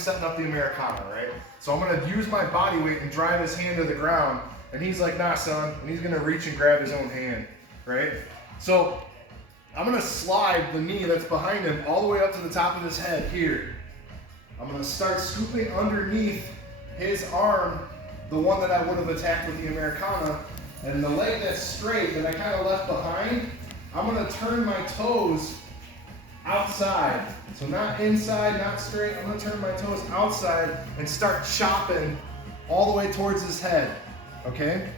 setting up the Americana, right? So I'm gonna use my body weight and drive his hand to the ground, and he's like, nah, son, and he's gonna reach and grab his own hand, right? So I'm gonna slide the knee that's behind him all the way up to the top of his head here. I'm gonna start scooping underneath his arm, the one that I would have attacked with the Americana, and the leg that's straight that I kind of left behind, I'm gonna turn my toes outside. So not inside, not straight. I'm gonna turn my toes outside and start chopping all the way towards his head, okay?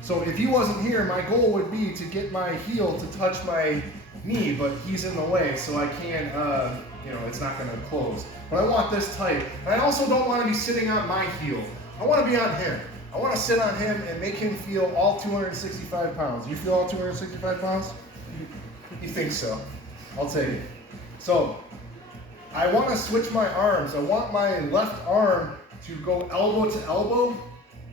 So if he wasn't here, my goal would be to get my heel to touch my knee, but he's in the way, so I can't, it's not gonna close. But I want this tight. And I also don't wanna be sitting on my heel. I wanna be on him. I wanna sit on him and make him feel all 265 pounds. You feel all 265 pounds? You think so? I'll take it. So, I wanna switch my arms. I want my left arm to go elbow to elbow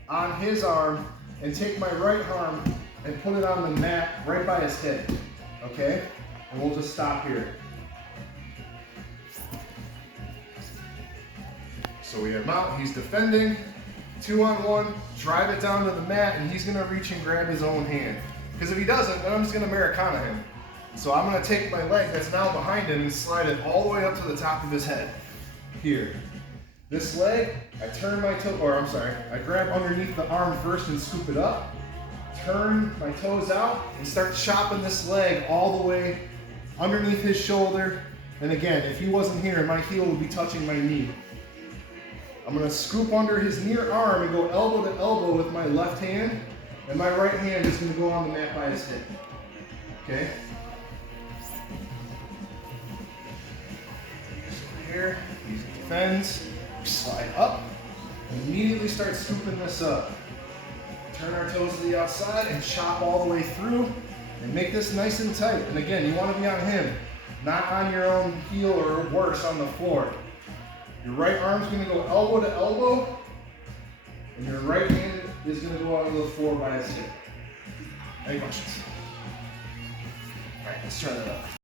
on his arm and take my right arm and put it on the mat right by his hip, okay? And we'll just stop here. So we have him out, he's defending, 2-on-1, drive it down to the mat, and he's gonna reach and grab his own hand. Because if he doesn't, then I'm just gonna Americana him. So I'm gonna take my leg that's now behind him and slide it all the way up to the top of his head. Here. This leg, I turn my toe, I grab underneath the arm first and scoop it up, turn my toes out, and start chopping this leg all the way underneath his shoulder. And again, if he wasn't here, my heel would be touching my knee. I'm gonna scoop under his near arm and go elbow to elbow with my left hand, and my right hand is gonna go on the mat by his hip, okay? So here, he defends, slide up, and immediately start scooping this up. Turn our toes to the outside and chop all the way through, and make this nice and tight. And again, you wanna be on him, not on your own heel or worse on the floor. Your right arm's gonna go elbow to elbow, and your right hand is gonna go onto the floor by his hip. Any questions? All right, let's try that out.